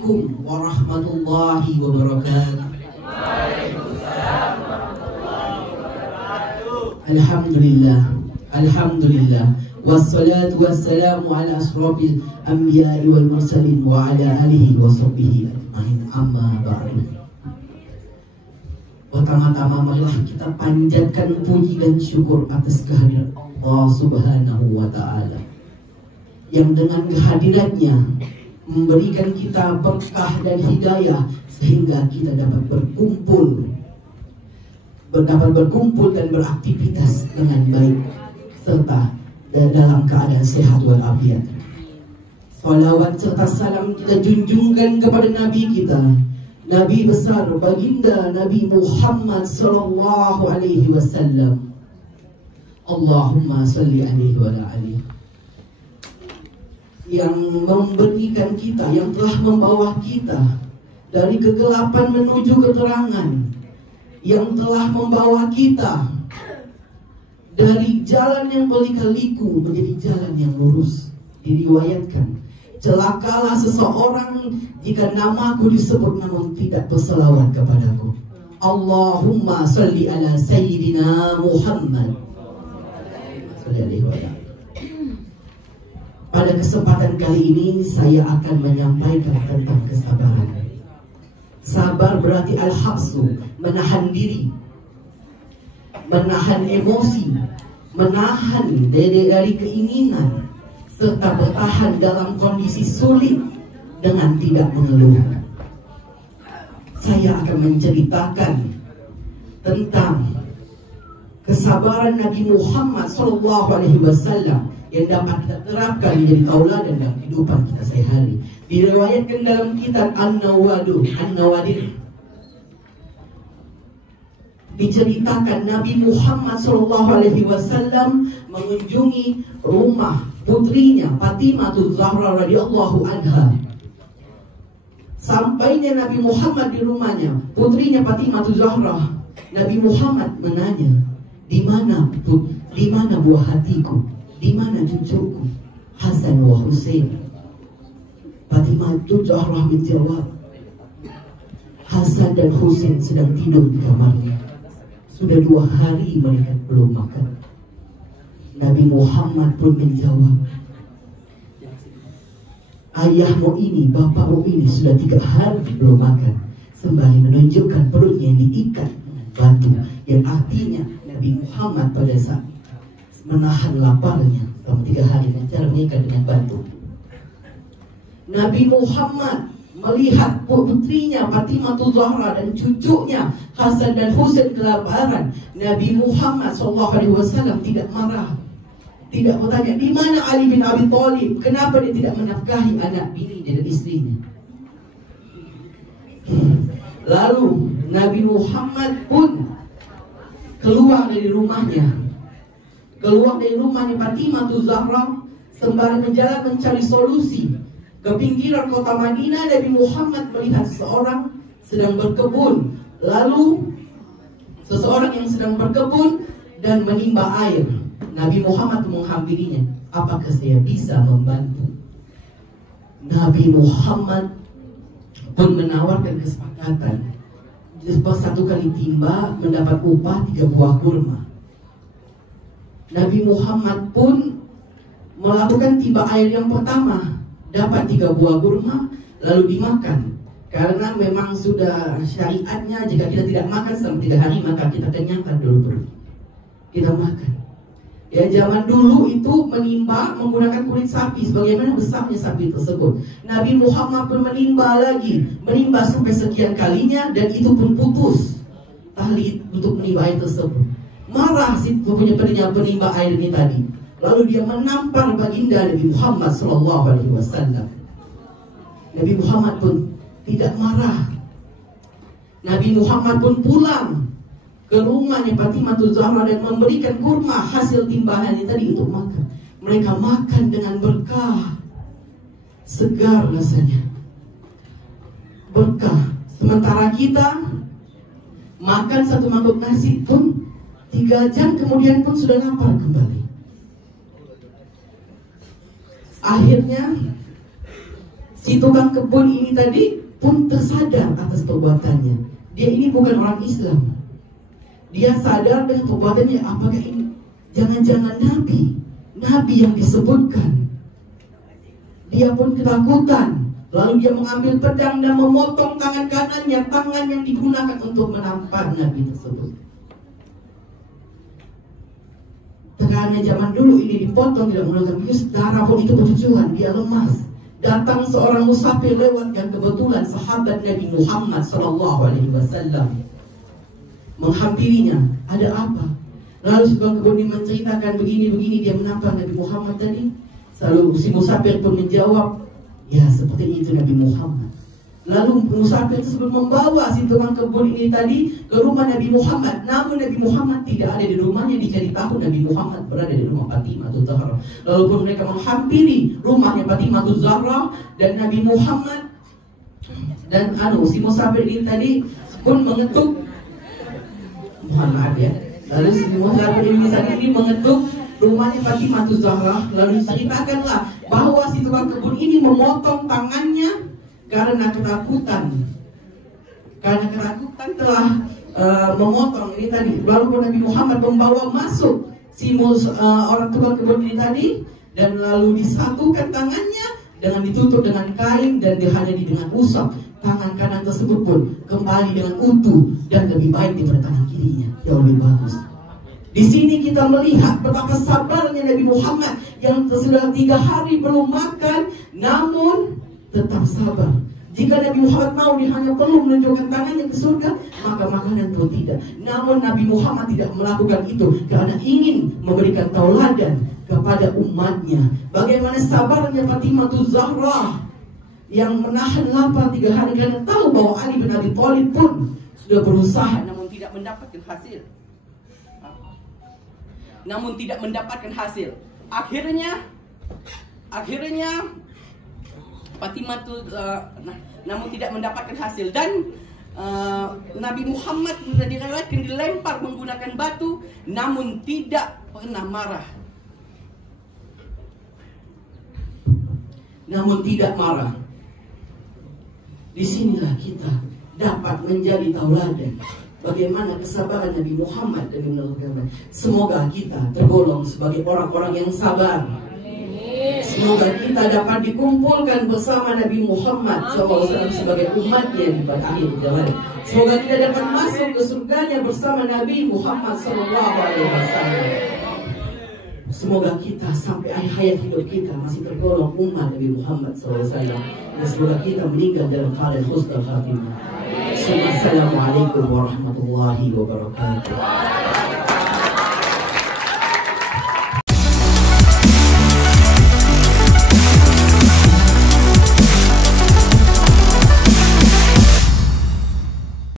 Assalamualaikum warahmatullahi wabarakatuh. Alhamdulillah, alhamdulillah, wassalatu wassalamu ala asrofil anbiya'i wal mursalin wa ala alihi wa sahbihi ajma'in, amma ba'du. Pertama-tama marilah kita panjatkan puji dan syukur atas kehadiran Allah Subhanahu wa ta'ala, yang dengan kehadirannya memberikan kita berkah dan hidayah sehingga kita dapat berkumpul dan beraktivitas dengan baik serta dalam keadaan sehat walafiat. Salawat serta salam kita junjungkan kepada Nabi kita, Nabi besar baginda Nabi Muhammad sallallahu alaihi wasallam. Allahumma salli alaihi wa ala alihi, yang memberikan kita, yang telah membawa kita dari kegelapan menuju keterangan, yang telah membawa kita dari jalan yang berliku-liku menjadi jalan yang lurus. Diriwayatkan, celakalah seseorang jika namaku disebut namun tidak berselawat kepadaku. Allahumma salli ala sayyidina Muhammad. Pada kesempatan kali ini saya akan menyampaikan tentang kesabaran. Sabar berarti al-habsu, menahan diri, menahan emosi, menahan dari keinginan, serta bertahan dalam kondisi sulit dengan tidak mengeluh. Saya akan menceritakan tentang kesabaran Nabi Muhammad SAW yang dapat kita terapkan menjadi tauladan dalam kehidupan kita sehari-hari. Diriwayatkan dalam kitab An-Nawadir, diceritakan Nabi Muhammad SAW mengunjungi rumah putrinya Fatimah Zahra radhiyallahu anha. Sampainya Nabi Muhammad di rumahnya, putrinya Fatimah Zahra, Nabi Muhammad menanya, di mana buah hatiku? Di mana cucuku Hasan wa Husain? Fatimah Zahra menjawab, Hasan dan Husain sedang tidur di kamarnya. Sudah 2 hari mereka belum makan. Nabi Muhammad pun menjawab, ayahmu ini, bapakmu ini sudah 3 hari belum makan, sembari menunjukkan perutnya yang diikat dengan batu, yang artinya Nabi Muhammad pada saat menahan laparnya selama 3 hari dengan cara mengikat dengan batu. Nabi Muhammad melihat putrinya Fatimah Zahra dan cucunya Hasan dan Husain kelaparan. Nabi Muhammad SAW tidak marah, tidak bertanya di mana Ali bin Abi Thalib, kenapa dia tidak menafkahi anak bini dan istrinya. Lalu Nabi Muhammad pun keluar dari rumahnya Fatimah Zahra sembari berjalan mencari solusi. Ke pinggiran kota Madinah, Nabi Muhammad melihat seseorang sedang berkebun. Lalu seseorang yang sedang berkebun dan menimba air. Nabi Muhammad menghampirinya, apakah saya bisa membantu? Nabi Muhammad pun menawarkan kesepakatan. Satu kali timba mendapat upah 3 buah kurma. Nabi Muhammad pun melakukan timba air yang pertama, dapat 3 buah kurma, lalu dimakan. Karena memang sudah syariatnya, jika kita tidak makan selama 3 hari, maka kita kenyangkan dulu perut, kita makan. Ya, zaman dulu itu menimba menggunakan kulit sapi. Sebagaimana besarnya sapi tersebut, Nabi Muhammad pun menimba sampai sekian kalinya, dan itu pun putus tali untuk menimba air tersebut. Marah si punya penimba air ini tadi. Lalu dia menampar baginda Nabi Muhammad SAW. Nabi Muhammad pun tidak marah. Nabi Muhammad pun pulang ke rumahnya Fatimah Zahra dan memberikan kurma hasil timbahan tadi untuk makan. Mereka makan dengan berkah, segar rasanya, berkah. Sementara kita makan 1 mangkuk nasi pun 3 jam kemudian pun sudah lapar kembali. Akhirnya Si tukang kebun ini tadi pun tersadar atas perbuatannya. Dia ini bukan orang Islam. Dia sadar dengan perbuatannya, apakah ini jangan-jangan Nabi yang disebutkan. Dia pun ketakutan. Lalu dia mengambil pedang dan memotong tangan kanannya, tangan yang digunakan untuk menampar Nabi tersebut. Karena zaman dulu ini dipotong tidak menggunakan bius, darah pun itu bertujuan, dia lemas. Datang seorang musafir lewat yang kebetulan sahabat Nabi Muhammad SAW menghampirinya. Ada apa? Lalu sebuah kebun menceritakan begini-begini, dia menampar Nabi Muhammad tadi. Lalu si musafir pun menjawab, ya seperti itu Nabi Muhammad. Lalu musafir tersebut membawa si tukang kebun ini tadi ke rumah Nabi Muhammad. Namun Nabi Muhammad tidak ada di rumahnya. Dicari tahu Nabi Muhammad berada di rumah Fatimah Zahra. Lalu pun mereka menghampiri rumahnya Fatimah Zahra dan Nabi Muhammad. Dan si musafir ini tadi pun mengetuk, mohon maaf ya. Lalu si musafir ini tadi mengetuk rumahnya Fatimah Zahra. Lalu diceritakanlah bahwa si tukang kebun ini memotong tangannya karena ketakutan telah memotong ini tadi. Lalu Nabi Muhammad membawa masuk si orang tukang kebun ini tadi, dan lalu disatukan tangannya dengan ditutup dengan kain dan dihadiri dengan usap. Tangan kanan tersebut pun kembali dengan utuh dan lebih baik daripada tangan kirinya, jauh lebih bagus. Di sini kita melihat betapa sabarnya Nabi Muhammad yang sudah 3 hari belum makan, namun tetap sabar. Jika Nabi Muhammad mau, dia hanya perlu menunjukkan tangannya ke surga, maka makanan itu tidak. Namun Nabi Muhammad tidak melakukan itu karena ingin memberikan tauladan kepada umatnya. Bagaimana sabarnya Fatimah Zahra yang menahan lapar 3 hari karena tahu bahwa Ali bin Abi Thalib pun sudah berusaha namun tidak mendapatkan hasil. Akhirnya Fatimah namun tidak mendapatkan hasil, dan Nabi Muhammad sudah direwetkan dilempar menggunakan batu, namun tidak pernah marah. Disinilah kita dapat menjadi tauladan bagaimana kesabaran Nabi Muhammad dan menurutkan. Semoga kita tergolong sebagai orang-orang yang sabar. Semoga kita dapat dikumpulkan bersama Nabi Muhammad SAW sebagai umatnya di akhir zaman. Semoga kita dapat masuk ke surganya bersama Nabi Muhammad SAW. Semoga kita sampai akhir hayat hidup kita masih tergolong umat Nabi Muhammad SAW. Dan semoga kita meninggal dalam keadaan husnul khatimah. Assalamualaikum warahmatullahi wabarakatuh.